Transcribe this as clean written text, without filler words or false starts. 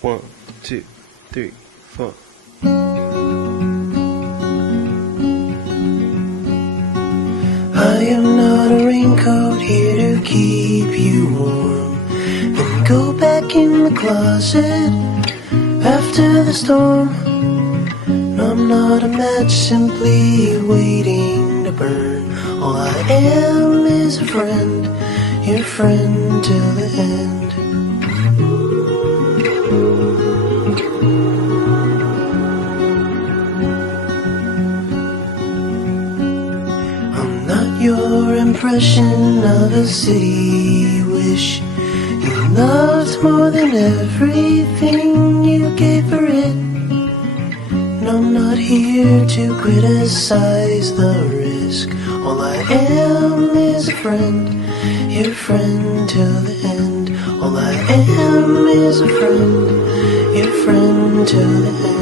1, 2, 3, 4. I am not a raincoat here to keep you warm. Then go back in the closet after the storm. No, I'm not a match simply waiting to burn. All I am is a friend, your friend till the end. I'm not your impression of a city wish. You loved more than everything you gave for it. And I'm not here to criticize the risk. All I am is a friend, your friend till the end. All I am is a friend, your friend till the end.